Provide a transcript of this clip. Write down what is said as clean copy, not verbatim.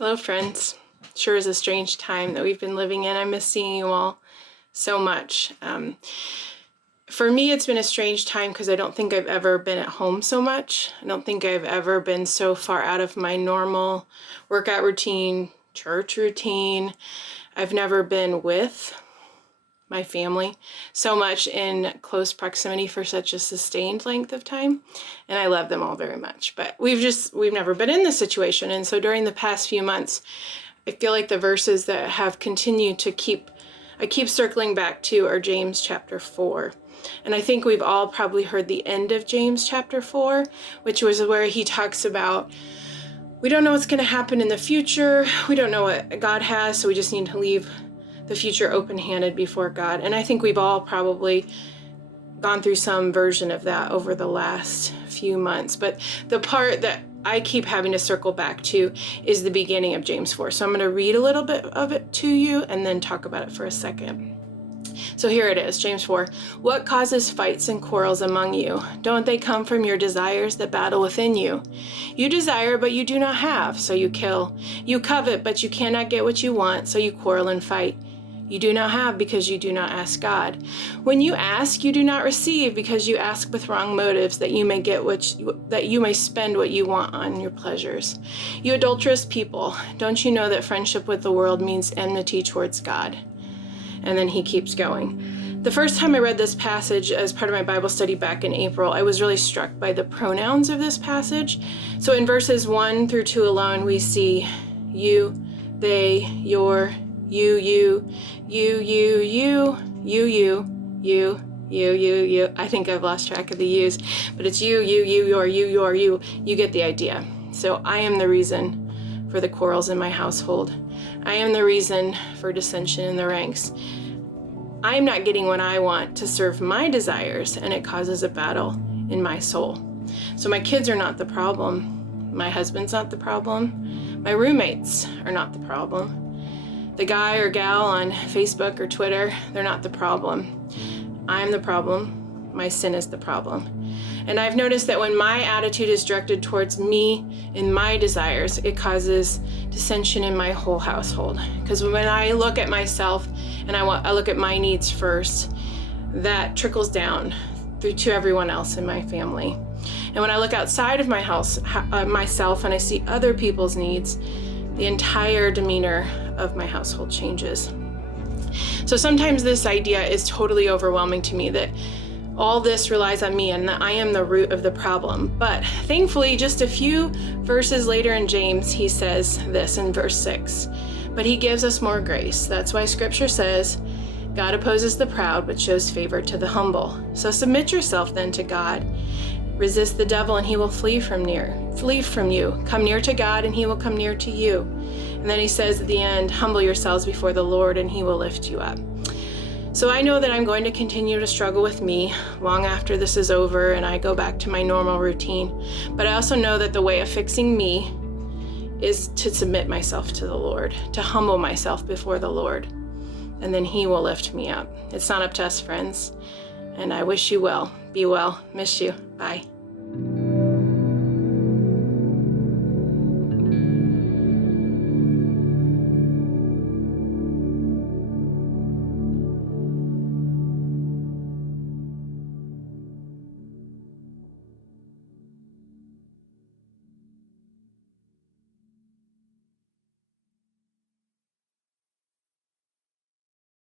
Hello, friends. Sure is a strange time that we've been living in. I miss seeing you all so much. For me, it's been a strange time because I don't think I've ever been at home so much. I don't think I've ever been so far out of my normal workout routine, church routine. I've never been with my family so much in close proximity for such a sustained length of time. And I love them all very much, but we've never been in this situation. And so during the past few months, I feel like the verses that have continued to I keep circling back to are James chapter 4. And I think we've all probably heard the end of James chapter 4, which was where he talks about, we don't know what's going to happen in the future. We don't know what God has, so we just need to leave the future open-handed before God. And I think we've all probably gone through some version of that over the last few months. But the part that I keep having to circle back to is the beginning of James 4. So I'm going to read a little bit of it to you and then talk about it for a second. So here it is, James 4. What causes fights and quarrels among you? Don't they come from your desires that battle within you? You desire, but you do not have, so you kill. You covet, but you cannot get what you want, so you quarrel and fight. You do not have because you do not ask God. When you ask, you do not receive because you ask with wrong motives, that you may spend what you want on your pleasures. You adulterous people, don't you know that friendship with the world means enmity towards God? And then he keeps going. The first time I read this passage as part of my Bible study back in April, I was really struck by the pronouns of this passage. So in verses 1 through 2 alone, we see you, they, your, you. I think I've lost track of the yous, but it's you, your, your, you. You get the idea. So I am the reason for the quarrels in my household. I am the reason for dissension in the ranks. I'm not getting what I want to serve my desires, and it causes a battle in my soul. So my kids are not the problem. My husband's not the problem. My roommates are not the problem. The guy or gal on Facebook or Twitter, they're not the problem. I'm the problem. My sin is the problem. And I've noticed that when my attitude is directed towards me and my desires, it causes dissension in my whole household. Because when I look at myself and I look at my needs first, that trickles down through to everyone else in my family. And when I look outside of my house, myself, and I see other people's needs, the entire demeanor of my household changes. So sometimes this idea is totally overwhelming to me, that all this relies on me and that I am the root of the problem. But thankfully, just a few verses later in James, he says this in verse 6. But he gives us more grace. That's why scripture says, God opposes the proud, but shows favor to the humble. So submit yourself then to God. Resist the devil and he will flee from you. Come near to God and he will come near to you. And then he says at the end, humble yourselves before the Lord and he will lift you up. So I know that I'm going to continue to struggle with me long after this is over and I go back to my normal routine. But I also know that the way of fixing me is to submit myself to the Lord, to humble myself before the Lord. And then he will lift me up. It's not up to us, friends. And I wish you well. Be well. Miss you. Bye.